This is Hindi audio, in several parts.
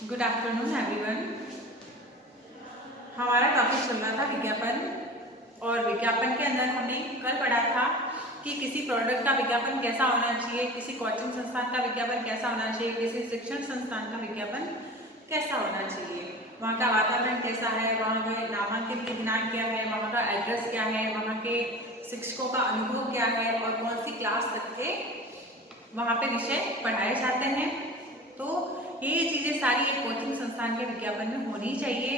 Good afternoon everyone. हमारा टॉपिक चल रहा था विज्ञापन, और विज्ञापन के अंदर हमने कल पढ़ा था कि किसी प्रोडक्ट का विज्ञापन कैसा होना चाहिए, किसी कोचिंग संस्थान का विज्ञापन कैसा होना चाहिए, किसी शिक्षण संस्थान का विज्ञापन कैसा होना चाहिए, वहाँ का वातावरण कैसा है, वहाँ के नामांकन के दिनांक क्या है, वहाँ का एड्रेस क्या है, वहाँ के शिक्षकों का अनुभव क्या है और कौन सी क्लास तक के वहाँ पे विषय पढ़ाए जाते हैं। तो ये चीज़ें सारी एक कोचिंग संस्थान के विज्ञापन में होनी चाहिए।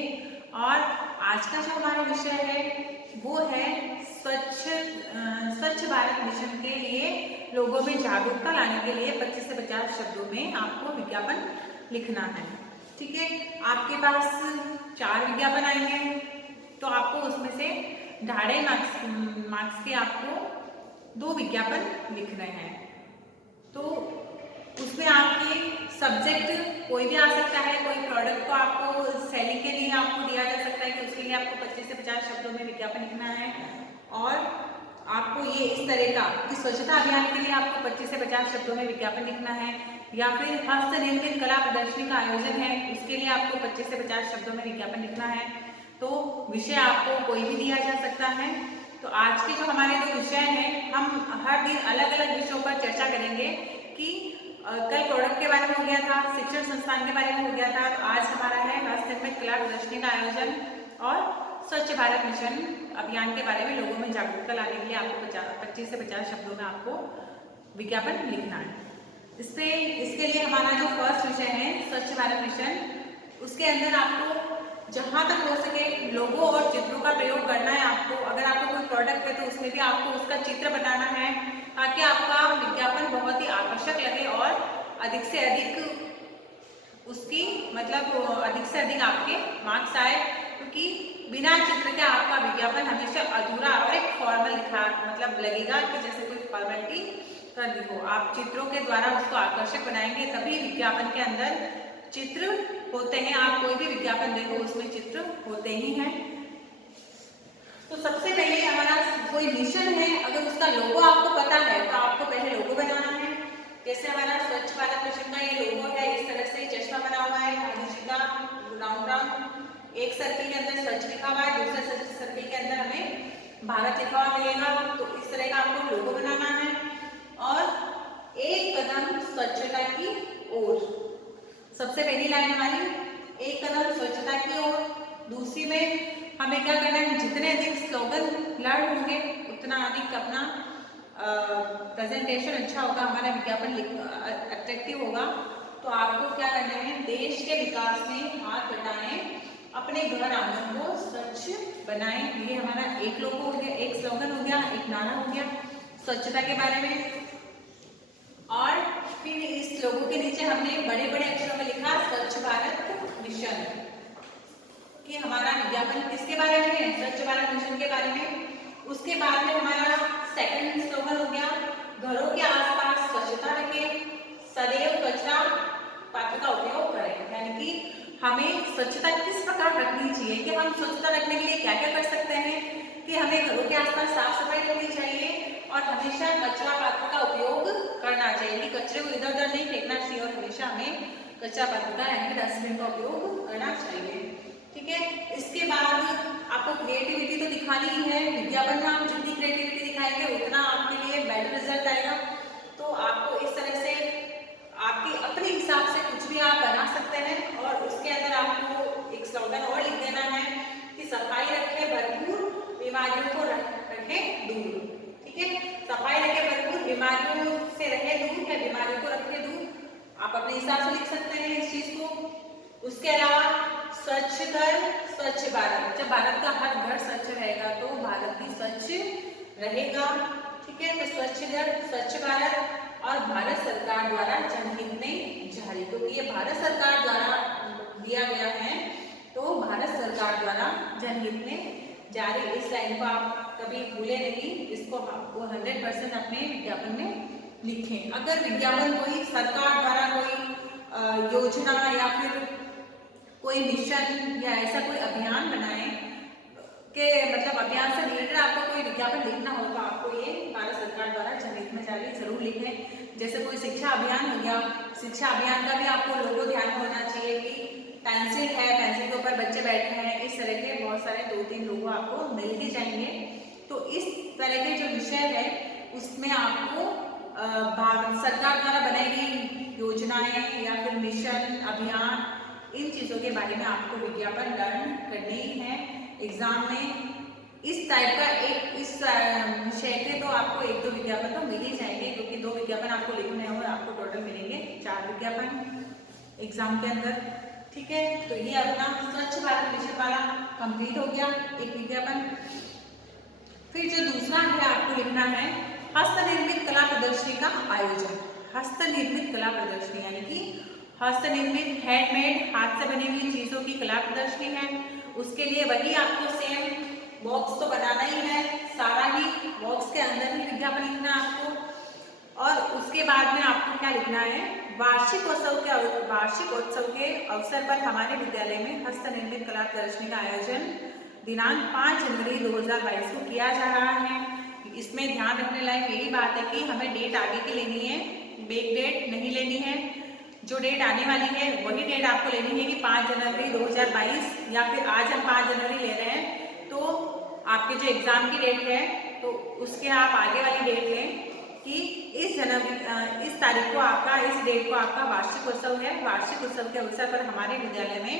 और आज का जो हमारा विषय है वो है स्वच्छ भारत मिशन के लिए लोगों में जागरूकता लाने के लिए 25 से 50 शब्दों में आपको विज्ञापन लिखना है। ठीक है, आपके पास 4 विज्ञापन आएंगे, तो आपको उसमें से 2.5 मार्क्स के आपको 2 विज्ञापन लिखने हैं। तो उसमें आपके सब्जेक्ट कोई भी आ सकता है, कोई प्रोडक्ट को आपको सेलिंग के लिए आपको दिया जा सकता है कि उसके लिए आपको 25 से 50 शब्दों में विज्ञापन लिखना है। और आपको ये इस तरह का कि स्वच्छता अभियान के लिए आपको 25 से 50 शब्दों में विज्ञापन लिखना है, या फिर हस्त निर्मित कला प्रदर्शनी का आयोजन है उसके लिए आपको 25 से 50 शब्दों में विज्ञापन लिखना है। तो विषय आपको कोई भी दिया जा सकता है। तो आज के जो हमारे 2 विषय हैं, हम हर दिन अलग अलग विषयों पर चर्चा करेंगे कि कल प्रोडक्ट के बारे में हो गया था, शिक्षण संस्थान के बारे में हो गया था, तो आज हमारा है हस्त निर्मित कला प्रदर्शनी का आयोजन और स्वच्छ भारत मिशन अभियान के बारे में लोगों में जागरूकता लाने के लिए आपको 25 से 50 शब्दों में आपको विज्ञापन लिखना है। इसके लिए हमारा जो फर्स्ट विषय है स्वच्छ भारत मिशन, उसके अंदर आपको जहाँ तक हो सके लोगो और चित्रों का प्रयोग करना है। आपको अगर आपको कोई प्रोडक्ट है तो उसमें भी आपको उसका चित्र बनाना है ताकि आपका विज्ञापन बहुत ही आकर्षक लगे और अधिक से अधिक उसकी अधिक से अधिक आपके मार्क्स आए, क्योंकि बिना चित्र के आपका विज्ञापन हमेशा अधूरा और एक फॉर्मल लिखा लगेगा कि जैसे कोई फॉर्मेलिटी कर दी हो। आप चित्रों के द्वारा उसको आकर्षक बनाएंगे तभी विज्ञापन के अंदर चित्र होते हैं। आप कोई भी विज्ञापन देखो उसमें चित्र होते ही हैं। तो सबसे पहले हमारा कोई मिशन है, अगर उसका लोगो आपको पता है तो आपको पहले लोगो बनाना है। जैसे हमारा स्वच्छ भारत मिशन का ये लोगो है, इस तरह से चश्मा बना हुआ है गांधी जी का, राउंड एक सर्किल के अंदर स्वच्छ लिखा हुआ है, दूसरे सर्किल के अंदर हमें भारत लिखा हुआ मिलेगा। तो इस तरह का आपको लोगो बनाना है। और एक कदम स्वच्छता की ओर, सबसे पहली लाइन हमारी एक कदम स्वच्छता की ओर। दूसरी में हमें क्या करना है, जितने अधिक स्लोगन लर्न होंगे उतना अधिक अपना प्रेजेंटेशन अच्छा होगा, हमारा विज्ञापन अट्रैक्टिव होगा। तो आपको क्या करना है, देश के विकास में हाथ बटाएं, अपने घर आंगन को स्वच्छ बनाएं। ये हमारा एक लोगो हो गया, एक स्लोगन हो गया, एक नारा हो गया स्वच्छता के बारे में। और फिर इस लोगों के नीचे हमने बड़े बड़े अक्षरों में लिखा स्वच्छ भारत मिशन, कि हमारा विज्ञापन किसके बारे में है, स्वच्छ भारत मिशन के बारे में। उसके बाद में हमारा सेकंड स्लोगन हो गया, घरों के आसपास स्वच्छता रखें, सदैव कचरा पात्र का उपयोग करें। यानी कि हमें स्वच्छता किस प्रकार रखनी चाहिए, कि हम स्वच्छता रखने के लिए क्या क्या कर सकते हैं, कि हमें घरों के आसपास साफ सफाई रखनी चाहिए और हमेशा कचरा पात्र का उपयोग करना चाहिए, कि कचरे को इधर उधर नहीं फेंकना चाहिए और हमेशा हमें कचरा पात्र का यानी डस्टबिन का उपयोग करना चाहिए। ठीक है, इसके बाद आपको क्रिएटिविटी तो दिखानी ही है। विज्ञापन में आप जितनी क्रिएटिविटी दिखाएंगे उतना आपके लिए बेटर रिजल्ट आएगा। तो आपको इस तरह से आपके अपने हिसाब से कुछ भी आप बना सकते हैं। और उसके अंदर आपको एक स्लोगन और लिख देना है कि सफाई रखें भरपूर, बीमारियों को रखें दूर। ठीक है, सफाई रखें भरपूर, बीमारियों से रहे दूर या बीमारियों को रखें दूर, आप अपने हिसाब से लिख सकते हैं इस चीज को। उसके अलावा स्वच्छ घर स्वच्छ भारत, जब भारत का हर घर स्वच्छ रहेगा तो भारत भी स्वच्छ रहेगा। ठीक है, तो स्वच्छ घर स्वच्छ भारत और भारत सरकार द्वारा जनहित में जारी, क्योंकि ये भारत सरकार द्वारा दिया गया है तो भारत सरकार द्वारा जनहित में जारी। इस लाइन को आप कभी भूले नहीं, इसको आपको 100% अपने विज्ञापन में लिखें। अगर विज्ञापन कोई सरकार द्वारा कोई योजना या फिर कोई मिशन या ऐसा कोई अभियान बनाए के अभियान से रिलेटेड आपको कोई विज्ञापन लिखना हो तो आपको ये भारत सरकार द्वारा जनहित में जारी जरूर लिखें। जैसे कोई शिक्षा अभियान हो गया, शिक्षा अभियान का भी आपको लोगो ध्यान में होना चाहिए कि पेंसिल है, पेंसिल के ऊपर बच्चे बैठे हैं, इस तरह के बहुत सारे 2-3 लोगो आपको मिल ही जाएंगे। तो इस तरह के जो विषय है उसमें आपको सरकार द्वारा बनाई गई योजनाएं या फिर मिशन अभियान इन चीज़ों के बारे में आपको विज्ञापन लर्न करने ही है एग्जाम में। इस टाइप का इस विषय के तो आपको 1-2 विज्ञापन तो मिल ही जाएंगे, क्योंकि 2 विज्ञापन आपको लिखने हैं और आपको टोटल मिलेंगे 4 विज्ञापन एग्जाम के अंदर। ठीक है, तो ये अपना स्वच्छ भारत मिशन वाला कंप्लीट हो गया एक विज्ञापन। फिर जो दूसरा है आपको लिखना है हस्तनिर्मित कला प्रदर्शनी का आयोजन। हस्तनिर्मित कला प्रदर्शनी यानी कि हस्तनिर्मित हैंडमेड हाथ से बनी हुई चीजों की कला प्रदर्शनी है। उसके लिए वही आपको सेम बॉक्स तो बनाना ही है, सारा ही बॉक्स के अंदर ही विज्ञापन लिखना है आपको। और उसके बाद में आपको क्या लिखना है, वार्षिकोत्सव के अवसर पर हमारे विद्यालय में हस्तनिर्मित कला प्रदर्शनी का आयोजन दिनांक 5 जनवरी 2022 को किया जा रहा है। इसमें ध्यान रखने लायक यही बात है कि हमें डेट आगे की लेनी है, बैक डेट नहीं लेनी है। जो डेट आने वाली है वही डेट आपको लेनी है कि 5 जनवरी 2022, या फिर आज हम 5 जनवरी ले रहे हैं तो आपके जो एग्जाम की डेट है तो उसके आप आगे वाली डेट लें कि इस तारीख को आपका, इस डेट को आपका वार्षिक उत्सव है। वार्षिक उत्सव के अवसर पर हमारे विद्यालय में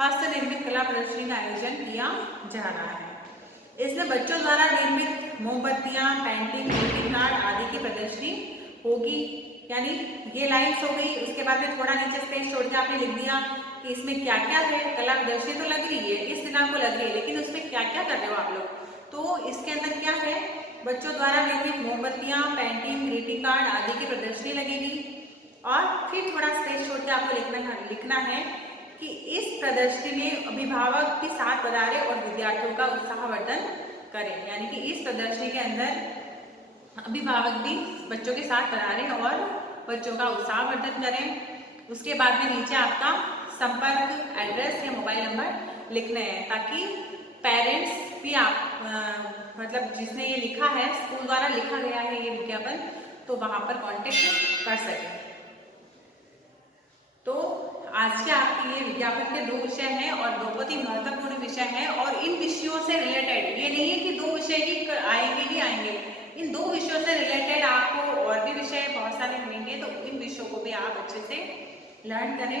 हस्तनिर्मित कला प्रदर्शनी का आयोजन किया जा रहा है। इसमें बच्चों द्वारा निर्मित मोमबत्तियां, पेंटिंग, ग्रीटिंग कार्ड आदि की प्रदर्शनी होगी। यानी ये लाइन्स हो गई। उसके बाद में थोड़ा नीचे स्पेस छोड़ के आपने लिख दिया कि इसमें क्या क्या है। कला प्रदर्शनी तो लग रही है, इस दिनांक को लग रही है, लेकिन उसमें क्या क्या कर रहे हो आप लोग। तो इसके अंदर क्या है, बच्चों द्वारा निर्मित मोमबत्तियां, पेंटिंग, ग्रीटिंग कार्ड आदि की प्रदर्शनी लगेगी। और फिर थोड़ा स्पेस छोड़ के आपको लिखना है कि इस प्रदर्शनी में अभिभावक भी साथ पधारे और विद्यार्थियों का उत्साहवर्धन करें। यानी कि इस प्रदर्शनी के अंदर अभिभावक भी बच्चों के साथ पधारें और बच्चों का उत्साहवर्धन करें। उसके बाद में नीचे आपका संपर्क, एड्रेस या मोबाइल नंबर लिखने हैं, ताकि पेरेंट्स भी मतलब जिसने ये लिखा है, स्कूल द्वारा लिखा गया है ये विज्ञापन, तो वहां पर कांटेक्ट कर सकें। तो आज के आपके ये विज्ञापन के 2 विषय हैं और बहुत ही महत्वपूर्ण विषय हैं। और इन विषयों से रिलेटेड ये नहीं है कि 2 विषय ही आएंगे ही आएंगे, इन 2 विषयों से रिलेटेड आपको और भी विषय बहुत सारे मिलेंगे। तो इन विषयों को भी आप अच्छे से लर्न करें।